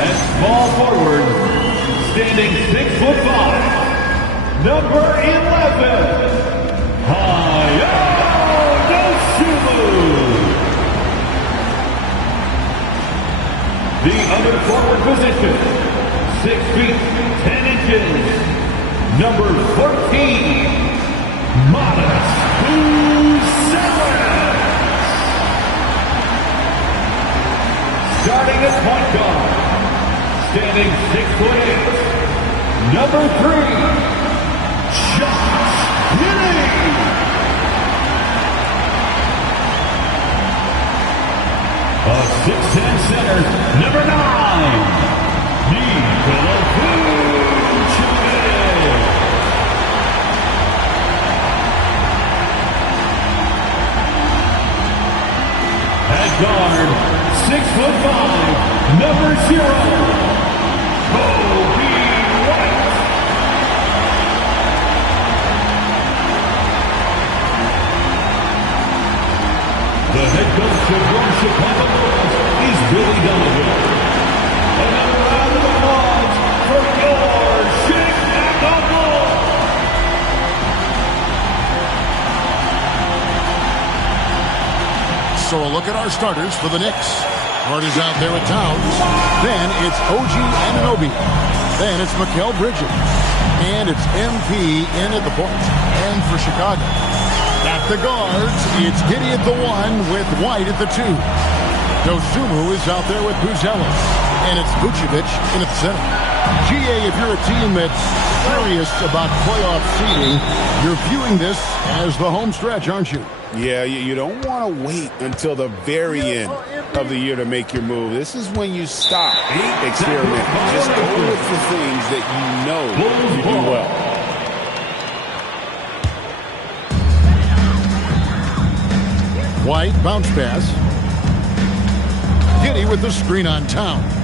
And small forward, standing 6'5", number 11, Hayato Dosunmu. The other forward position, 6 feet 10 inches, number 14, Matas Buzelis. Starting at point guard, standing 6'8", number 3, Josh Giddey. A 6'10" center, number 9, Nikola Vucevic. At guard, 6'5", number 0, Kobe White. The head coach of your Chicago Bulls is Billy Donovan. Another round of applause for your Chicago Bulls. So a look at our starters for the Knicks. Carter's out there with Towns. Then it's OG Anunoby. Then it's Mikal Bridges. And it's MP in at the point. And for Chicago, at the guards, it's Giddey at the 1 with White at the 2. Dosunmu is out there with Buzelis. And it's Vucevic in at the center. GA, if you're a team that's serious about playoff seeding, you're viewing this as the home stretch, aren't you? Yeah, you don't want to wait until the very end of the year to make your move. This is when you stop experimenting. Just go with the things that you know you do well. White, bounce pass. Giddey with the screen on Towns.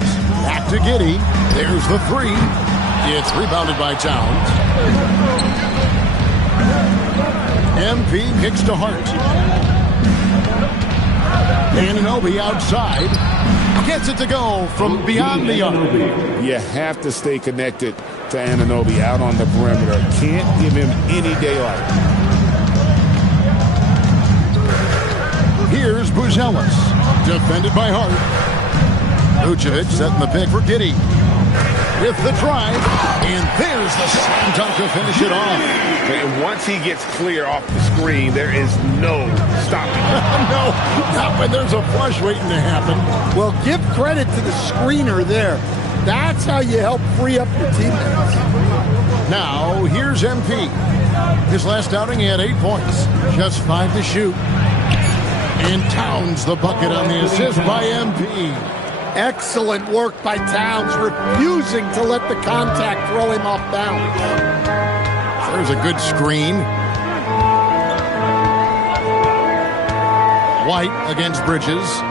Back to Giddey. There's the 3. It's rebounded by Towns. MP kicks to Hart. Anunoby outside. Gets it to go from beyond the arc. You have to stay connected to Anunoby out on the perimeter. Can't give him any daylight. Here's Buzelis. Defended by Hart. Vucevic setting the pick for Giddey. With the drive. And there's the slam dunk to finish it off. And once he gets clear off the screen, there is no stopping him. No, not when there's a flush waiting to happen. Well, give credit to the screener there. That's how you help free up your teammates. Now, here's MP. His last outing, he had 8 points. Just 5 to shoot. And Towns the bucket on the assist by MP. Excellent work by Towns, refusing to let the contact throw him off balance. There's a good screen. White against Bridges.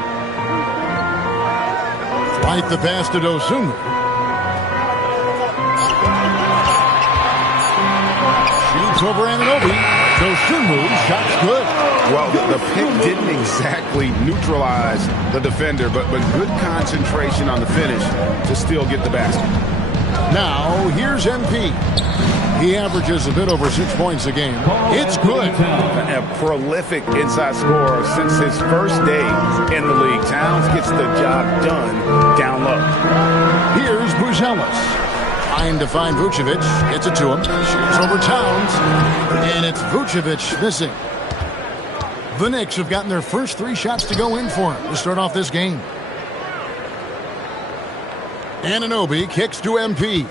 White the pass to Dosunmu. Shoots over Anunoby. Dosunmu, shot's good. Well, the pick didn't exactly neutralize the defender, but good concentration on the finish to still get the basket. Now, here's MP. He averages a bit over 6 points a game. It's good. A prolific inside scorer since his first day in the league. Towns gets the job done down low. Here's Buzelis. Trying to find Vucevic. Gets it to him. Shoots over Towns. And it's Vucevic missing. The Knicks have gotten their first 3 shots to go in for him to start off this game. Anunoby kicks to MP.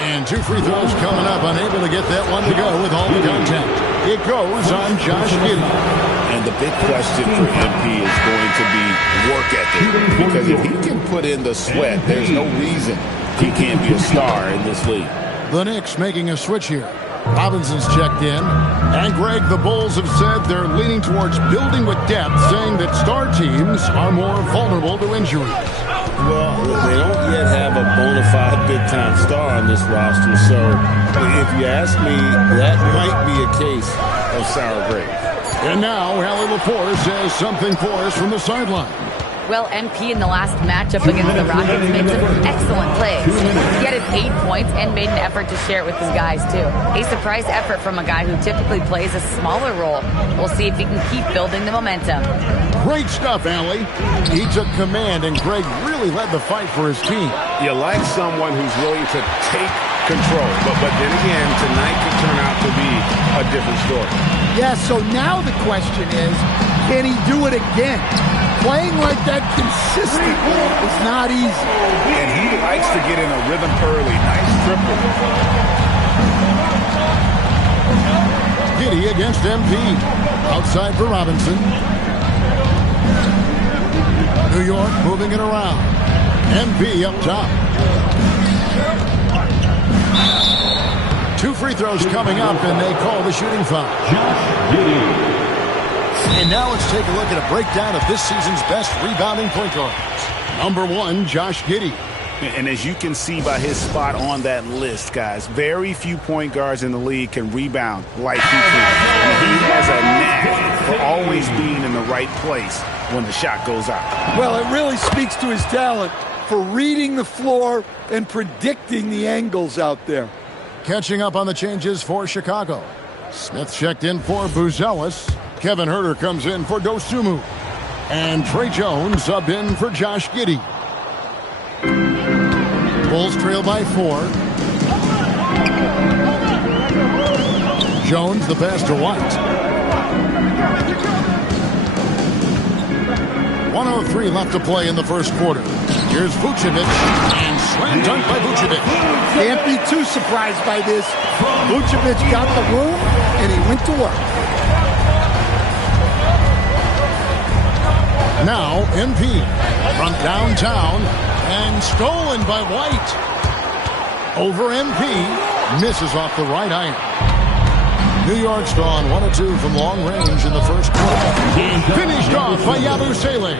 And 2 free throws coming up. Unable to get that one to go with all the contact. It goes on Josh Giddey. And the big question for MP is going to be work ethic. Because if he can put in the sweat, there's no reason he can't be a star in this league. The Knicks making a switch here. Robinson's checked in. And Greg, the Bulls have said they're leaning towards building with depth, saying that star teams are more vulnerable to injuries. Well, they don't yet have a bona fide big-time star on this roster, so if you ask me, that might be a case of sour grapes. And now, Hallie LaForce says something for us from the sideline. Well, MP in the last matchup against the Rockets made some excellent plays. He added 8 points and made an effort to share it with his guys, too. A surprise effort from a guy who typically plays a smaller role. We'll see if he can keep building the momentum. Great stuff, Allie. He took command, and Greg really led the fight for his team. You like someone who's willing to take control. But then again, tonight could turn out to be a different story. Yeah, so now the question is, can he do it again? Playing like that consistently is not easy. And he likes to get in a rhythm early. Nice triple. Giddey against MP. Outside for Robinson. New York moving it around. MP up top. 2 free throws coming up, and they call the shooting foul. Josh Giddey. And now let's take a look at a breakdown of this season's best rebounding point guards. Number 1, Josh Giddey. And as you can see by his spot on that list, guys, very few point guards in the league can rebound like he can. He has a knack for always being in the right place when the shot goes out. Well, it really speaks to his talent for reading the floor and predicting the angles out there. Catching up on the changes for Chicago. Smith checked in for Buzelis. Kevin Huerter comes in for Dosunmu. And Trey Jones subbed in for Josh Giddey. Bulls trail by 4. Jones, the pass to White. 1:03 left to play in the first quarter. Here's Vucevic, and slam dunk by Vucevic. Can't be too surprised by this. Vucevic got the room, and he went to work. Now, MP from downtown, and stolen by White. Over MP, misses off the right iron. New York's gone 1 of 2 from long range in the first quarter. Finished off by Yabusele.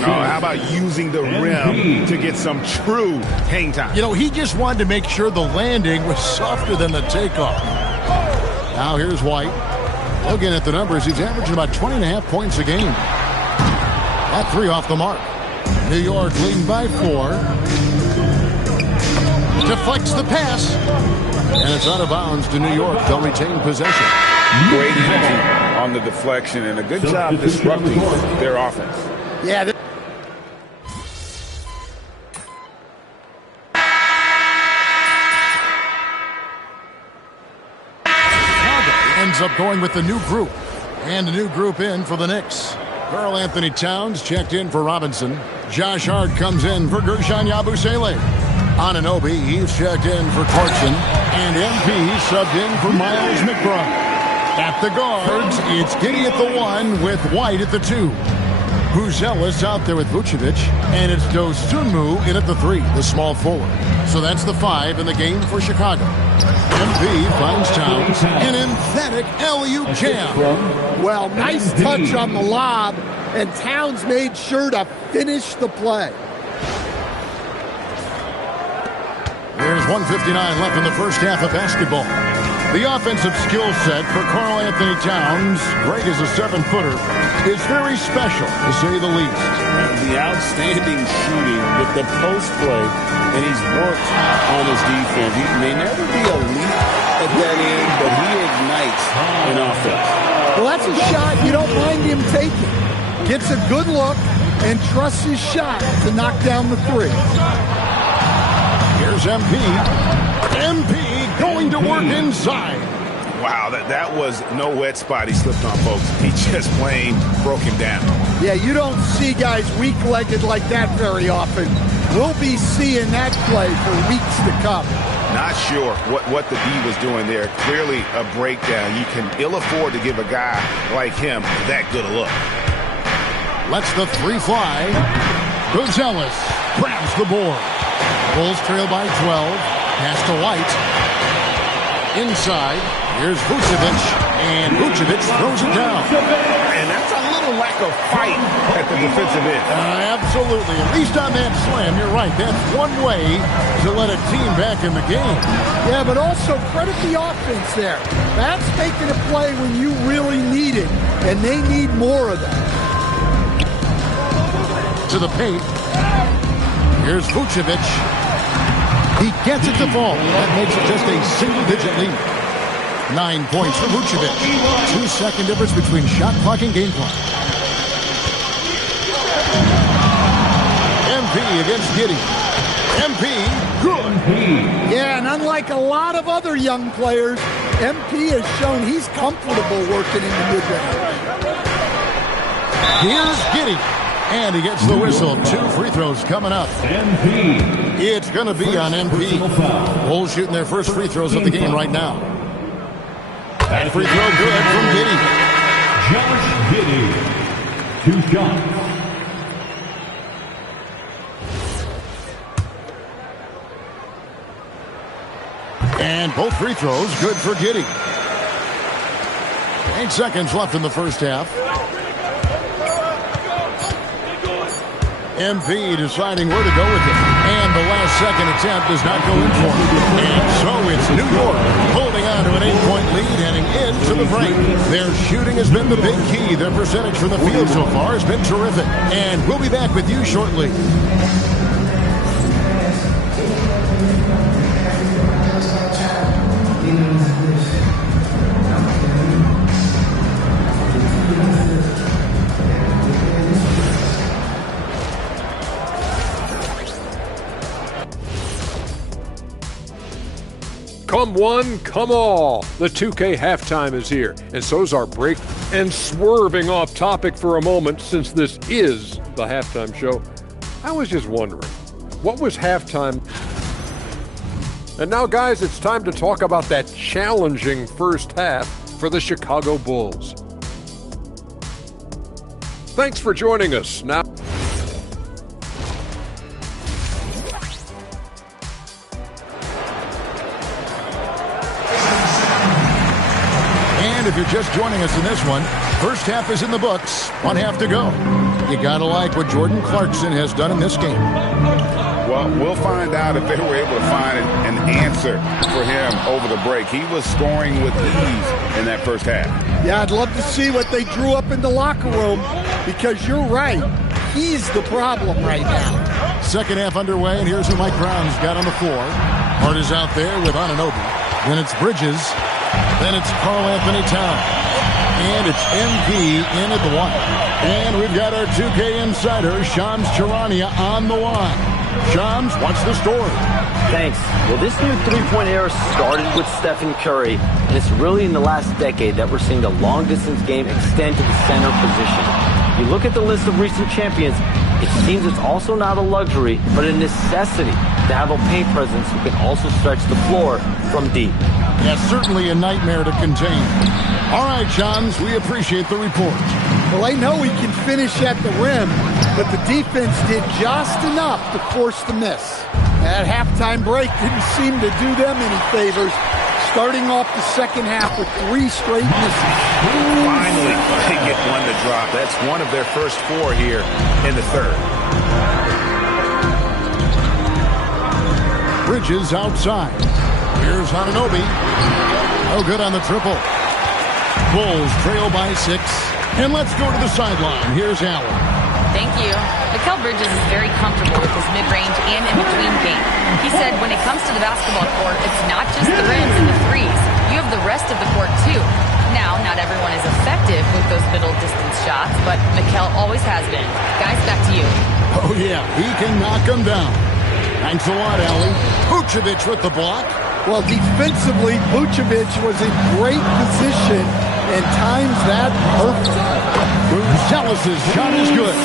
How about using the rim to get some true hang time? You know, he just wanted to make sure the landing was softer than the takeoff. Now here's White. Looking at the numbers, he's averaging about 20.5 points a game. That 3 off the mark. New York leading by 4. Deflects the pass. And it's out of bounds to New York. They'll retain possession. Great energy on the deflection and a good job disrupting their offense. Yeah. Ends up going with the new group. And a new group in for the Knicks. Karl Anthony Towns checked in for Robinson. Josh Hart comes in for Gershon Yabusele. Anunoby, he's checked in for Clarkson. And MP subbed in for Miles McBride. At the guards, it's Giddey at the 1 with White at the 2. Buzelis out there with Vucevic. And it's Dosunmu in at the 3, the small forward. So that's the 5 in the game for Chicago. MP finds Towns. An emphatic alley-oop jam. Well, nice touch on the lob, and Towns made sure to finish the play. There's 1:59 left in the first half of basketball. The offensive skill set for Karl Anthony Towns, Greg is a 7-footer, is very special, to say the least. The outstanding shooting with the post play, and he's worked on his defense. He may never be elite at that end, but he ignites an offense. Well, that's a shot you don't mind him taking. Gets a good look and trusts his shot to knock down the 3. Here's MP. MP going to work inside. Wow, that was no wet spot he slipped on, folks. He just plain broke him down. Yeah, you don't see guys weak-legged like that very often. We'll be seeing that play for weeks to come. Not sure what the D was doing there. Clearly a breakdown. You can ill afford to give a guy like him that good a look. Lets the 3 fly. Buzelis grabs the board. Bulls trail by 12. Pass to White. Inside. Here's Vucevic. And Vucevic throws it down. And that's a little lack of fight at the defensive end. Absolutely. At least on that slam, you're right. That's one way to let a team back in the game. Yeah, but also credit the offense there. That's making a play when you really need it, and they need more of that. To into the paint. Here's Vucevic. He gets it to fall. That makes it just a single-digit lead. 9 points for Vucevic. 2-second difference between shot clock and game clock. MP against Giddey. MP, good. Yeah, and unlike a lot of other young players, MP has shown he's comfortable working in the mid-range. Here's Giddey. And he gets the whistle. 2 free throws coming up. MP. It's going to be on MP. Bulls shooting their first free throws of the game right now. That free throw good from Giddey. Josh Giddey. 2 shots. And both free throws good for Giddey. 8 seconds left in the first half. MP deciding where to go with it. And the last second attempt does not go in for him. And so it's New York holding on to an 8-point lead heading into the break. Their shooting has been the big key. Their percentage from the field so far has been terrific. And we'll be back with you shortly. Come one, come all. The 2K halftime is here, and so's our break. And swerving off topic for a moment, since this is the halftime show, I was just wondering, what was halftime? And now, guys, it's time to talk about that challenging first half for the Chicago Bulls. Thanks for joining us. Now, if you're just joining us in this one, first half is in the books. 1 half to go. You gotta like what Jordan Clarkson has done in this game. Well, we'll find out if they were able to find an answer for him over the break. He was scoring with ease in that first half. Yeah, I'd love to see what they drew up in the locker room, because you're right. He's the problem right now. Second half underway, and here's who Mike Brown's got on the floor. Hart is out there with Anunoby. Then it's Bridges. Then it's Karl-Anthony Towns. And it's MP in at the 1. And we've got our 2K insider, Shams Charania, on the line. Shams, what's the story? Thanks. Well, this new three-point era started with Stephen Curry, and it's really in the last decade that we're seeing the long-distance game extend to the center position. You look at the list of recent champions, it seems it's also not a luxury, but a necessity to have a paint presence who can also stretch the floor from deep. Yeah, certainly a nightmare to contain. All right, Shams, we appreciate the report. Well, I know he can finish at the rim, but the defense did just enough to force the miss. That halftime break didn't seem to do them any favors, starting off the second half with 3 straight misses. Finally, they get one to drop. That's one of their first 4 here in the third. Bridges outside. Here's Anunoby. No good on the triple. Bulls trail by 6. And let's go to the sideline. Here's Allen. Thank you. Mikal Bridges is very comfortable with his mid-range and in-between game. He said when it comes to the basketball court, it's not just the rims and the threes. You have the rest of the court, too. Now, not everyone is effective with those middle-distance shots, but Mikal always has been. Guys, back to you. Oh, yeah. He can knock them down. Thanks a lot, Allie. Vucevic with the block. Well, defensively, Vucevic was in great position and times that perfect. Gonzalez's shot is good.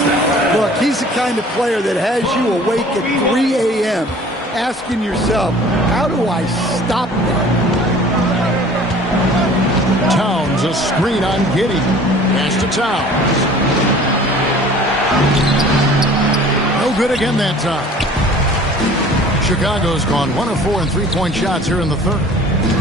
Look, he's the kind of player that has you awake at 3 a.m. asking yourself, how do I stop that? Towns, a screen on Giddey. Pass to Towns. No good again that time. Chicago's gone 1 of 4 in three-point shots here in the third.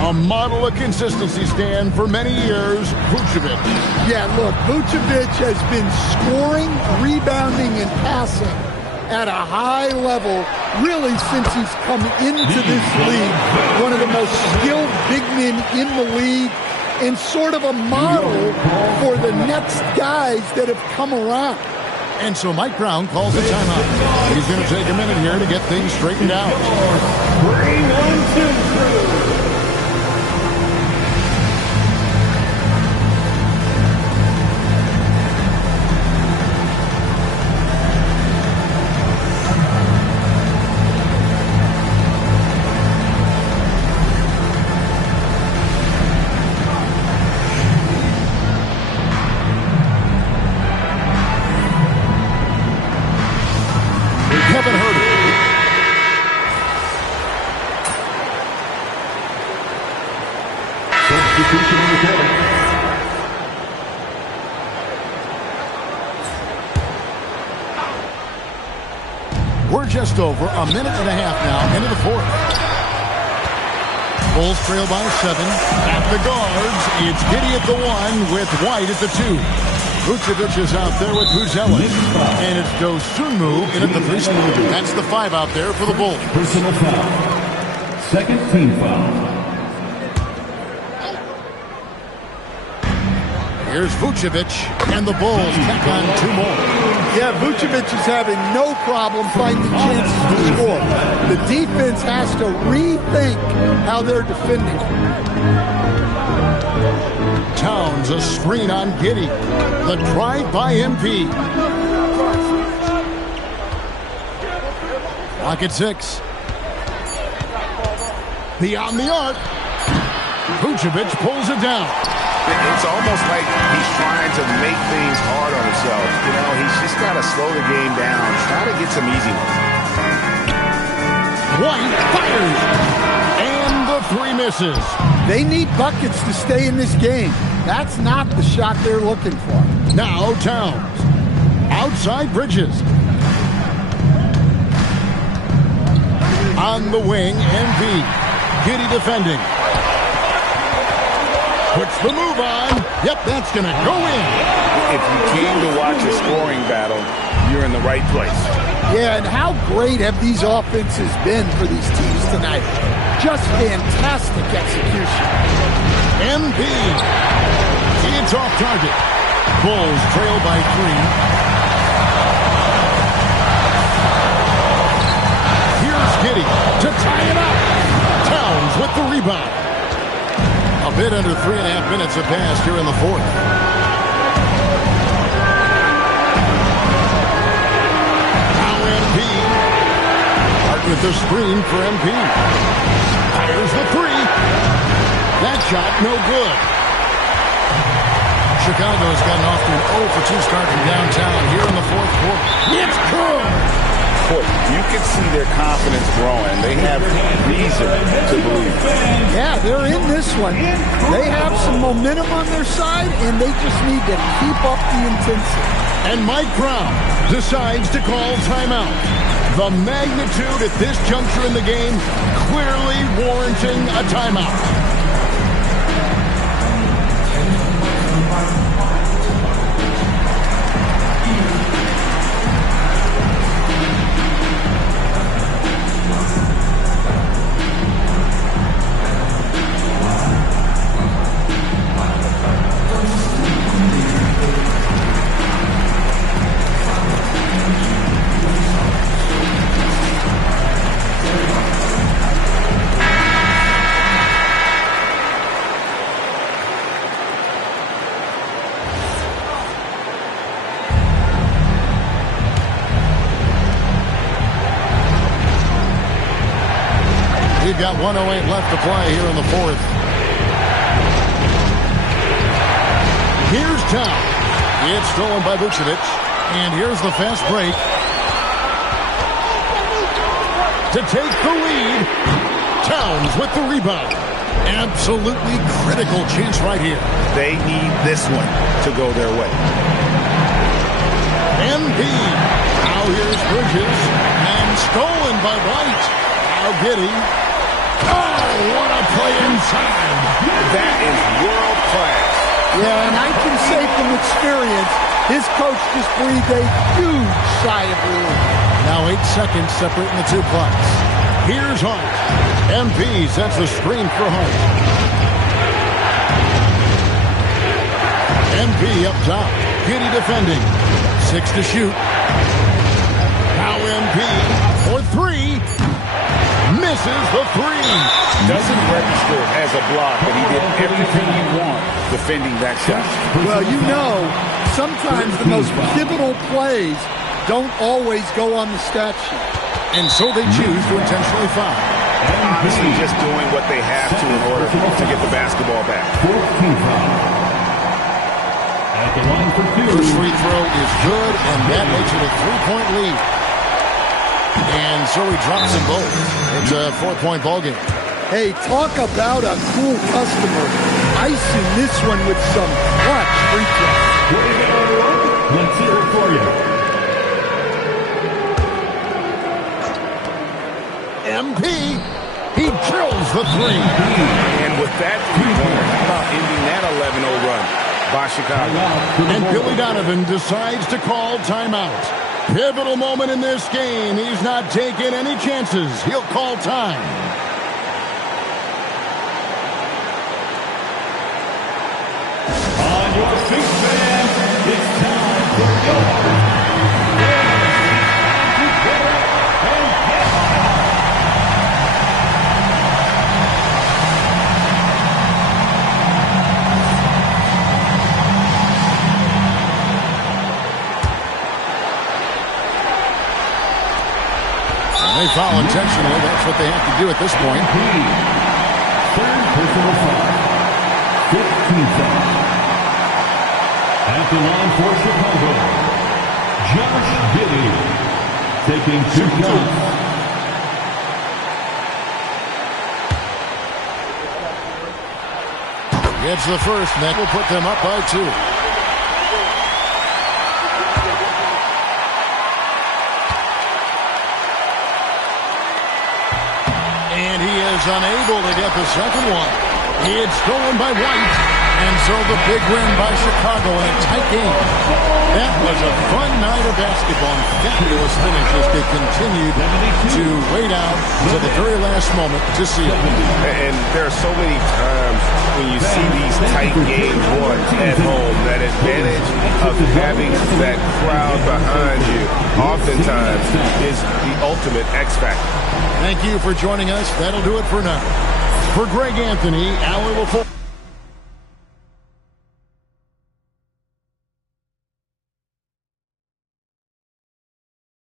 A model of consistency, Stan, for many years, Vucevic. Yeah, look, Vucevic has been scoring, rebounding, and passing at a high level really since he's come into this league. One of the most skilled big men in the league and sort of a model for the next guys that have come around. And so Mike Brown calls a timeout. He's going to take a minute here to get things straightened out. Bring on Crew. Kevin Herter. Substitution on the court. We're just over a minute and a half now into the fourth. Bulls trail by 7. At the guards, it's Giddey at the 1 with White at the 2. Vucevic is out there with Buzelis. And it's Dosunmu in at the 3 spot. That's the 5 out there for the Bulls. Personal foul. Second team foul. Here's Vucevic, and the Bulls tack on 2 more. Yeah, Vucevic is having no problem finding chances to score. The defense has to rethink how they're defending. Towns, a screen on Giddey. The drive by MP. Clock at 6. Beyond the arc. Vucevic pulls it down. It's almost like he's trying to make things hard on himself. You know, he's just got to slow the game down, try to get some easy ones. White fires. And the 3 misses. They need buckets to stay in this game. That's not the shot they're looking for. Now Towns. Outside Bridges. On the wing, MV. Giddey defending. Puts the move on. Yep, that's going to go in. If you came to watch a scoring battle, you're in the right place. Yeah, and how great have these offenses been for these teams tonight? Just fantastic execution. MP. It's off target. Bulls trail by 3. Here's Giddey to tie it up. Towns with the rebound. A bit under 3.5 minutes have passed here in the fourth. Now MP. Hart with the screen for MP. Fires the 3. That shot no good. Chicago's gotten off to an 0-for-2 start from downtown here in the fourth quarter. It's good. You can see their confidence growing. They have reason to believe. Yeah, they're in this one. They have some momentum on their side, and they just need to keep up the intensity. And Mike Brown decides to call timeout. The magnitude at this juncture in the game clearly warranting a timeout. We've got 1:08 left to play here in the fourth. Here's Towns. It's stolen by Vucevic. And here's the fast break. To take the lead. Towns with the rebound. Absolutely critical chance right here. They need this one to go their way. MB. Now here's Bridges. And stolen by White. Now Giddey. Oh, what a play inside. That is world class. Yeah, and I can say from experience, his coach just breathed a huge sigh of relief. Now 8 seconds separating the 2 clocks. Here's Hart. MP sets the screen for Hart. MP up top. Giddey defending. 6 to shoot. Now MP for 3. Misses the 3. Doesn't register as a block, but he did everything you want defending that shot. Well, you know, sometimes the most pivotal plays don't always go on the stat sheet. And so they choose to intentionally foul. Honestly, just doing what they have to in order to get the basketball back. First free throw is good, and that makes it a 3-point lead. And so he drops them both. It's a 4-point ballgame. Hey, talk about a cool customer. Icing this one with some clutch free throw. Let's hear it for you. MP, he drills the 3. And with that three-pointer, how about ending that 11-0 run by Chicago? And Billy Donovan decides to call timeout. Pivotal moment in this game. He's not taking any chances. He'll call time. On your feet, fans, it's time for your They foul intentionally. That's what they have to do at this point. Third personal foul. 15 fouls. At the line for Chicago, Josh Giddey taking 2 shots. Gets the first, and that will put them up by 2. And he is unable to get the second one. It's stolen by White. And so the big win by Chicago in a tight game. That was a fun night of basketball. And fabulous finishes. They continued to wait out until the very last moment to see it. And there are so many times when you see these tight games won at home, that advantage of having that crowd behind you oftentimes is the ultimate X factor. Thank you for joining us. That'll do it for now. For Greg Anthony, Alan will